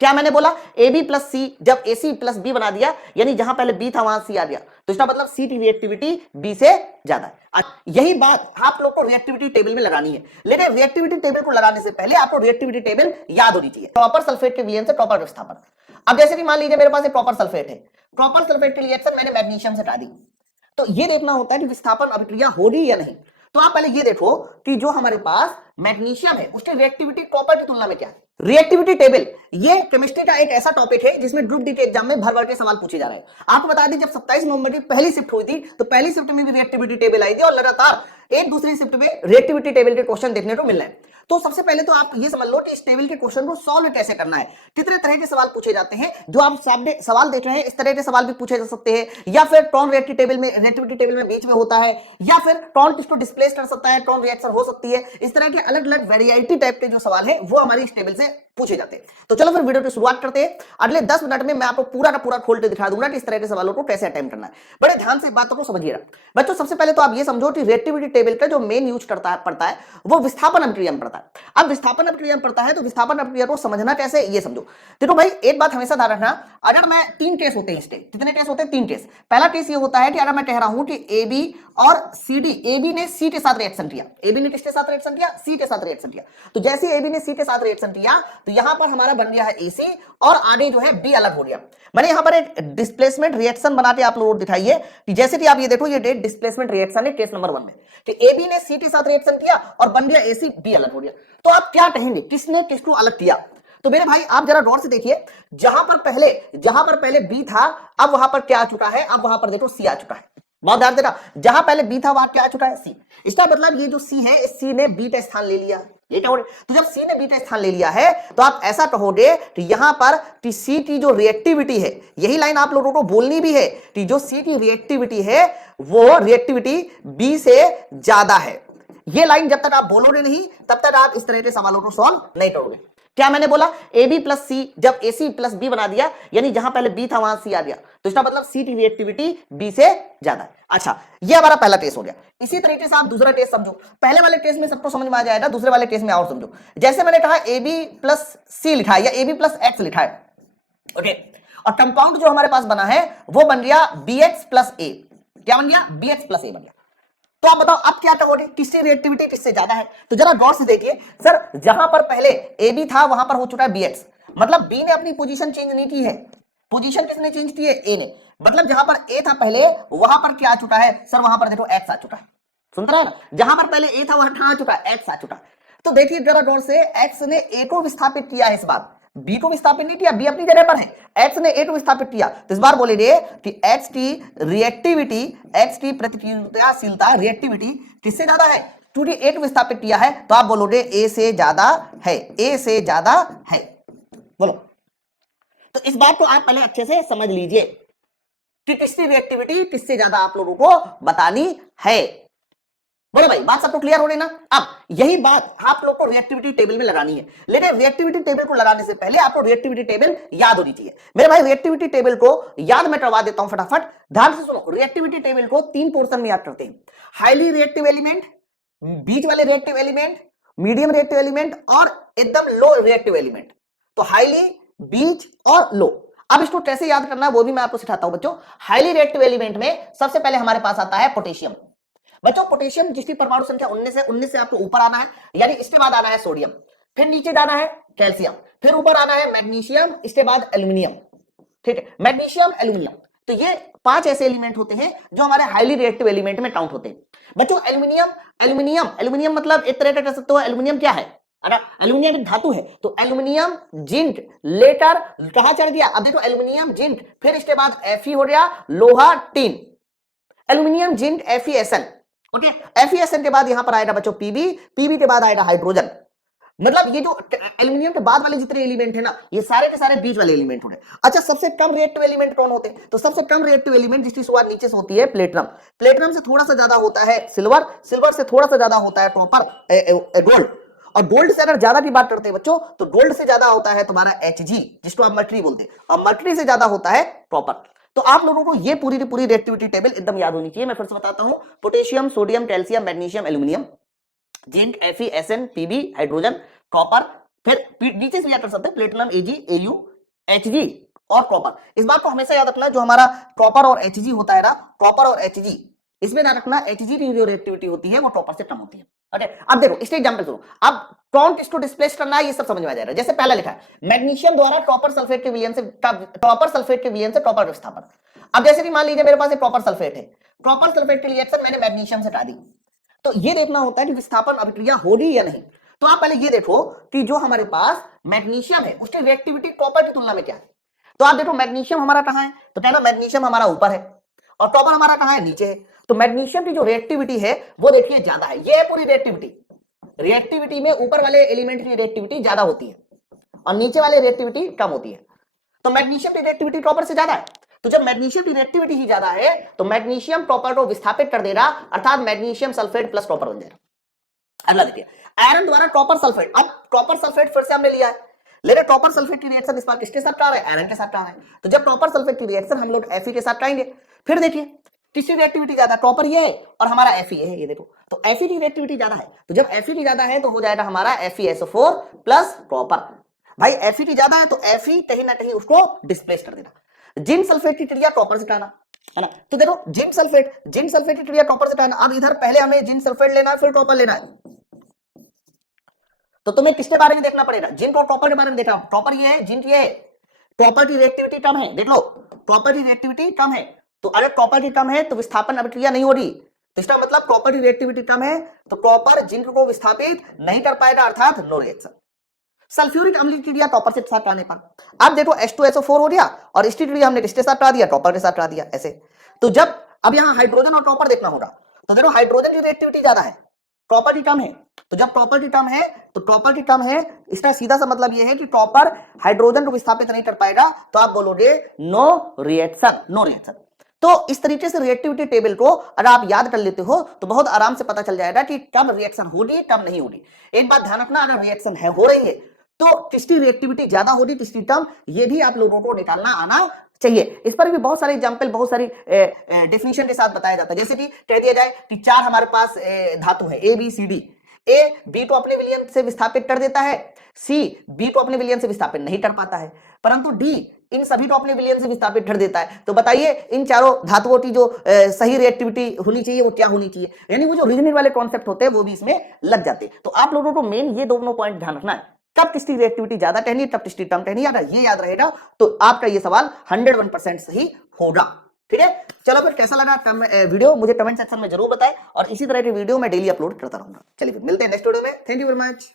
क्या मैंने बोला AB प्लस सी जब AC प्लस B बना दिया, यानी जहां पहले B था वहां C आ गया, तो इसका मतलब C की रिएक्टिविटी B से ज्यादा है। यही बात आप लोग को रिएक्टिविटी टेबल में लगानी है, लेकिन रिएक्टिविटी टेबल को लगाने से पहले आपको रिएक्टिविटी टेबल याद होनी चाहिए। कॉपर सल्फेट के विलयन से कॉपर विस्थापन। अब जैसे कि मान लीजिए मेरे पास एक कॉपर सल्फेट है, कॉपर सल्फेट की रिएक्शन मैंने मैग्नीशियम से हटा दी, तो ये देखना होता है कि विस्थापन अभिक्रिया हो रही है या नहीं। तो आप पहले ये देखो कि जो हमारे पास मैग्नीशियम है उसकी रिएक्टिविटी कॉपर की तुलना में क्या है। रिएक्टिविटी टेबल ये केमिस्ट्री का एक ऐसा टॉपिक है जिसमें ग्रुप डी के एग्जाम में भर भर के सवाल पूछे जा रहे हैं। आपको बता दें जब 27 नवंबर की पहली शिफ्ट हुई थी तो पहली शिफ्ट में भी रिएक्टिविटी टेबल आई थी और लगातार एक दूसरी शिफ्ट में रिएक्टिविटी टेबल के क्वेश्चन देखने को मिल रहे हैं। तो सबसे पहले तो आप ये समझ लो कि इस टेबल के क्वेश्चन को सॉल्व कैसे करना है, कितने तरह के सवाल पूछे जाते हैं। जो आप सामने सवाल देख रहे हैं इस तरह के सवाल भी पूछे जा सकते हैं, या फिर टॉन रिएक्टिविटी टेबल में बीच में होता है, या फिर टॉन किसको डिस्प्लेस कर सकता है, टॉन रिएक्शन हो सकती है। इस तरह के अलग अलग वेरिएटी टाइप के जो सवाल है वो हमारी इस टेबल से पूछे जाते हैं। तो चलो फिर वीडियो की शुरुआत करते हैं। अगले 10 मिनट में मैं आपको पूरा का पूरा खोल के दिखा दूंगा कि इस तरह के सवालों को कैसे अटेम्प्ट करना है। बड़े ध्यान से बातों को समझिएगा बच्चों। सबसे पहले तो आप ये समझो कि रिएक्टिविटी टेबल का जो मेन यूज पड़ता है वो विस्थापन अभिक्रिया में पड़ता है। अब विस्थापन अभिक्रिया में पड़ता है तो विस्थापन अभिक्रिया को समझना कैसे ये समझो। देखो भाई एक बात हमेशा ध्यान रखना, अगर मैं 3 केस होते हैं इसके, कितने केस होते हैं 3 केस। पहला केस ये होता है कि अगर मैं कह रहा हूं कि AB और CD, AB ने C के साथ रिएक्शन किया, AB ने किसके साथ रिएक्शन किया, C के साथ रिएक्शन किया। तो जैसे AB ने C के साथ रिएक्शन किया तो यहां पर हमारा बन गया है AC और आगे जो है B अलग हो गया। मैंने यहां पर एक डिस्प्लेसमेंट रिएक्शन बना के आप लोगों को दिखाइए कि जैसे कि आप ये देखो ये डिस्प्लेसमेंट रिएक्शन है केस नंबर 1 में कि AB ने C के साथ रिएक्शन किया और बन गया AC, B अलग हो गया। तो आप क्या कहेंगे किसने किसको अलग किया। तो मेरे भाई आप जरा गौर से देखिए, जहां पर पहले B था अब वहां पर क्या आ चुका है, अब वहां पर देखो C आ चुका है। बहुत ध्यान देना, जहां पहले B था वहां क्या आ चुका है C। इसका मतलब ये जो C है इस C ने B का स्थान ले लिया। ये क्या हो रहा है, तो जब C ने B का स्थान ले लिया है तो आप ऐसा कहोगे कि यहां पर कि C की जो रिएक्टिविटी है, यही लाइन आप लोगों को बोलनी भी है कि जो C की रिएक्टिविटी है वो रिएक्टिविटी B से ज्यादा है। ये लाइन जब तक आप बोलोगे नहीं तब तक आप इस तरह के सवालों को सॉल्व नहीं करोगे। क्या मैंने बोला AB प्लस C जब AC प्लस B बना दिया, यानी जहां पहले B था वहां C आ गया, तो इसका मतलब C की रिएक्टिविटी B से ज्यादा है। अच्छा ये हमारा पहला केस हो गया। इसी तरीके से आप दूसरा केस समझो। पहले वाले केस में सबको समझ में आ जाएगा, दूसरे वाले केस में और समझो। जैसे मैंने कहा AB प्लस C लिखा है या AB प्लस X लिखा है, ओके, और कंपाउंड जो हमारे पास बना है वो बन गया BX प्लस A। क्या बन गया, BX प्लस A बन गया। तो आप बताओ अब क्या कहोगे, किसकी रिएक्टिविटी किससे ज्यादा है। तो जरा गौर से देखिए सर, जहां पर पहले AB था वहां पर हो चुका है BX, मतलब B ने अपनी पोजीशन चेंज नहीं की है। पोजीशन किसने चेंज की है, A ने। मतलब जहां पर A था पहले वहां पर क्या आ चुका है सर, वहां पर देखो X आ चुका है। सुनता रहा ना, जहां पर पहले A था वहां कहां आ चुका है, X आ चुका है। तो देखिए जरा गौर से, X ने A को विस्थापित किया है, इस बार B को विस्थापित नहीं किया, B अपनी जगह पर है। X ने A को विस्थापित किया, तो इस बार बोलेंगे कि X की रिएक्टिविटी, X की प्रतिक्रियाशीलता रिएक्टिविटी किससे ज्यादा है, क्योंकि A को विस्थापित किया है तो आप बोलोगे A से ज्यादा है, A से ज्यादा है। बोलो, तो इस बात को आप पहले अच्छे से समझ लीजिए कि किसकी रिएक्टिविटी किससे ज्यादा आप लोगों को बतानी है। बोलो भाई, बात सबको क्लियर हो रही ना। अब यही बात आप लोग को रिएक्टिविटी टेबल में लगानी है, लेकिन रिएक्टिविटी टेबल को लगाने से पहले आपको रिएक्टिविटी टेबल याद होनी चाहिए। मेरे भाई रिएक्टिविटी टेबल को याद मैं करवा देता हूं फटाफट, ध्यान से सुनो। रिएक्टिविटी टेबल को 3 पोर्शन में याद करते हैं, हाईली रिएक्टिव एलिमेंट, बीच वाले reactive element, medium reactive element और एकदम लो रिएक्टिव एलिमेंट। तो हाईली, बीच और लो। अब इसको कैसे याद करना है वो भी मैं आपको सिखाता हूं बच्चों। हाईली रिएक्टिव एलिमेंट में सबसे पहले हमारे पास आता है पोटेशियम। बच्चों पोटेशियम जिसकी परमाणु संख्या 19 है, 19 से आपको ऊपर आना है, यानी इसके बाद आना है सोडियम, फिर नीचे जाना है कैल्शियम, फिर ऊपर आना है मैग्नीशियम, इसके बाद एल्यूमिनियम। ठीक है, मैग्नीशियम, एल्यूमिनियम। तो ये 5 ऐसे एलिमेंट होते हैं जो हमारे हाईली रिएक्टिव एलिमेंट में काउंट होते हैं। बच्चों एल्यूमिनियम मतलब एक तरह का कह सकते हो, एल्यूमिनियम क्या है, अगर एल्यूमिनियम एक धातु है तो एल्यूमिनियम जिंक लेकर कहां चढ़ गया, अब देखो एल्यूमिनियम जिंक, फिर इसके बाद Fe हो गया, लोहा, tin, aluminium zinc FeSN। Okay, FeSN के बाद यहां पर आएगा बच्चों पीबी के बाद आएगा हाइड्रोजन। मतलब ये जो एल्यूमिनियम के बाद वाले जितने एलिमेंट है ना, ये सारे के सारे बीच वाले एलिमेंट होंगे। अच्छा, सबसे कम रिएक्टिव एलिमेंट कौन होते हैं, तो सबसे कम रिएक्टिव एलिमेंट जिसकी शुरुआत नीचे से होती है प्लेटिनम, प्लेटिनम से थोड़ा सा ज्यादा होता है सिल्वर, सिल्वर से थोड़ा सा ज्यादा होता है कॉपर, गोल्ड, और गोल्ड से अगर ज्यादा की बात करते हैं बच्चों तो गोल्ड से ज्यादा होता है तुम्हारा Hg, जिसको आप मर्करी बोलते हैं, और मर्करी से ज्यादा होता है कॉपर। तो आप लोगों को ये पूरी रिएक्टिविटी टेबल एकदम याद होनी चाहिए। मैं फिर से बताता हूं, potassium, sodium, calcium, magnesium, aluminium, zinc, FeSN, Pb, hydrogen, copper, फिर नीचे से याद कर सकते हैं प्लेटिनम, Ag, Au, Hg और कॉपर। इस बात को हमेशा याद रखना, जो हमारा कॉपर और Hg होता है ना, कॉपर और Hg, इसमें याद रखना Hg की जो रिएक्टिविटी होती है वो कॉपर से कम होती है। ओके, अब देखो इसके एग्जांपल सुनो। अब कौन किसको डिस्प्लेस करना है ये सब समझ में आ जाएगा। जैसे पहला लिखा है मैग्नीशियम द्वारा कॉपर सल्फेट के विलयन से कॉपर विस्थापन। अब जैसे कि मान लीजिए मेरे पास एक कॉपर सल्फेट है, कॉपर सल्फेट की रिएक्शन मैंने मैग्नीशियम से हटा दी, तो ये देखना होता है कि विस्थापन अभिक्रिया हो रही या नहीं। तो आप पहले ये देखो कि जो हमारे पास मैग्नीशियम है उसकी रिएक्टिविटी कॉपर की तुलना में क्या है। तो आप देखो मैग्नीशियम हमारा कहां है, तो कहना मैग्नीशियम हमारा ऊपर है और कॉपर हमारा कहां है, नीचे है। तो मैग्नीशियम की जो रिएक्टिविटी है वो देखिए ज्यादा है। ये पूरी रिएक्टिविटी में ऊपर वाले एलिमेंट की रिएक्टिविटी ज्यादा होती है और नीचे वाले रिएक्टिविटी कम होती है। तो मैग्नीशियम की रिएक्टिविटी कॉपर से ज्यादा है। तो जब मैग्नीशियम की रिएक्टिविटी ही ज्यादा है तो मैग्नीशियम कॉपर को विस्थापित कर देगा, अर्थात मैग्नीशियम सल्फेट प्लस कॉपर बन जाएगा। अगला देखिए आयरन द्वारा कॉपर सल्फेट। अब कॉपर सल्फेट फिर से हमने लिया है, लेकिन कॉपर सल्फेट की रिएक्शन इस बार किसके साथ कर रहा है, आयरन के साथ कर रहा है। तो जब कॉपर सल्फेट की रिएक्शन हम लोग Fe के साथ कराएंगे, फिर देखिए किसकी रिएक्टिविटी ज्यादा, कॉपर ये है और हमारा Fe है, ये देखो। तो Fe की रिएक्टिविटी ज्यादा है, तो जब Fe की ज्यादा है तो हो जाएगा हमारा FeSO4 प्लस कॉपर। भाई Fe की ज्यादा है तो Fe कहीं ना कहीं उसको डिस्प्लेस कर देना। जिंक सल्फेट की क्रिया कॉपर से कराना है ना, तो देखो जिंक सल्फेट की क्रिया कॉपर से कराना। अब इधर पहले हमें जिंक सल्फेट लेना है फिर कॉपर लेना है, तो तुम्हें किसके बारे में देखना पड़ेगा, जिंक और कॉपर के बारे में देखना। कॉपर ये है, जिंक ये है, कॉपर की रिएक्टिविटी कम है, देख लो कॉपर की रिएक्टिविटी कम है। तो अगर कॉपर की कम है तो विस्थापन अभिक्रिया नहीं हो रही, तो इसका मतलब कॉपर की रिएक्टिविटी कम है तो कॉपर जिंक को विस्थापित नहीं कर पाएगा, अर्थात नो रिएक्शन। सल्फ्यूरिक अम्ल की क्रिया कॉपर से साथ कराने पर, अब देखो H2SO4 हो गया और इसकी क्रिया हमने किसके साथ करा दिया, कॉपर के साथ करा दिया ऐसे। तो जब अब यहाँ हाइड्रोजन और कॉपर देखना होगा, तो देखो हाइड्रोजन की रिएक्टिविटी ज्यादा है, कॉपर की कम है। तो जब कॉपर की कम है तो कॉपर की कम है, इसका सीधा सा मतलब यह है कि कॉपर हाइड्रोजन को विस्थापित नहीं कर पाएगा, तो आप बोलोगे नो रिएक्शन। तो इस तरीके से रिएक्टिविटी टेबल को अगर आप याद कर लेते हो तो बहुत आराम से पता चल जाएगा कि कब रिएक्शन होगी कब नहीं होगी। एक बात ध्यान रखना, अगर रिएक्शन है हो रही है तो किसकी रिएक्टिविटी ज्यादा होगी किसकी कम, ये भी आप लोगों को निकालना आना चाहिए। इस पर भी बहुत सारे एग्जांपल, बहुत सारी डेफिनेशन के साथ बताया जाता है। जैसे कि कह दिया जाए कि चार हमारे पास धातु है ABCD, ए बी को अपने विलयन से विस्थापित कर देता है, सी बी को अपने विलयन से विस्थापित नहीं कर पाता है, परंतु डी इन सभी को अपने विलयन से विस्थापित कर देता है। तो बताइए इन चारों धातुओं की जो सही रिएक्टिविटी होनी चाहिए वो क्या होनी चाहिए, यानी वो जो रीजनिंग वाले कॉन्सेप्ट होते हैं वो भी इसमें लग जाते हैं। तो आप लोगों को मेन ये दोनों पॉइंट ध्यान रखना है, कब किसकी रिएक्टिविटी ज्यादा कहनी है कब किसकी कम कहनी है। अगर ये याद रहेगा तो आपका ये सवाल 101% सही होगा। ठीक है, चलो फिर कैसा लगा वीडियो मुझे कमेंट सेक्शन में जरूर बताएं और इसी तरह के वीडियो मैं डेली अपलोड करता रहूंगा। चलिए मिलते हैं नेक्स्ट वीडियो में। Thank you very much.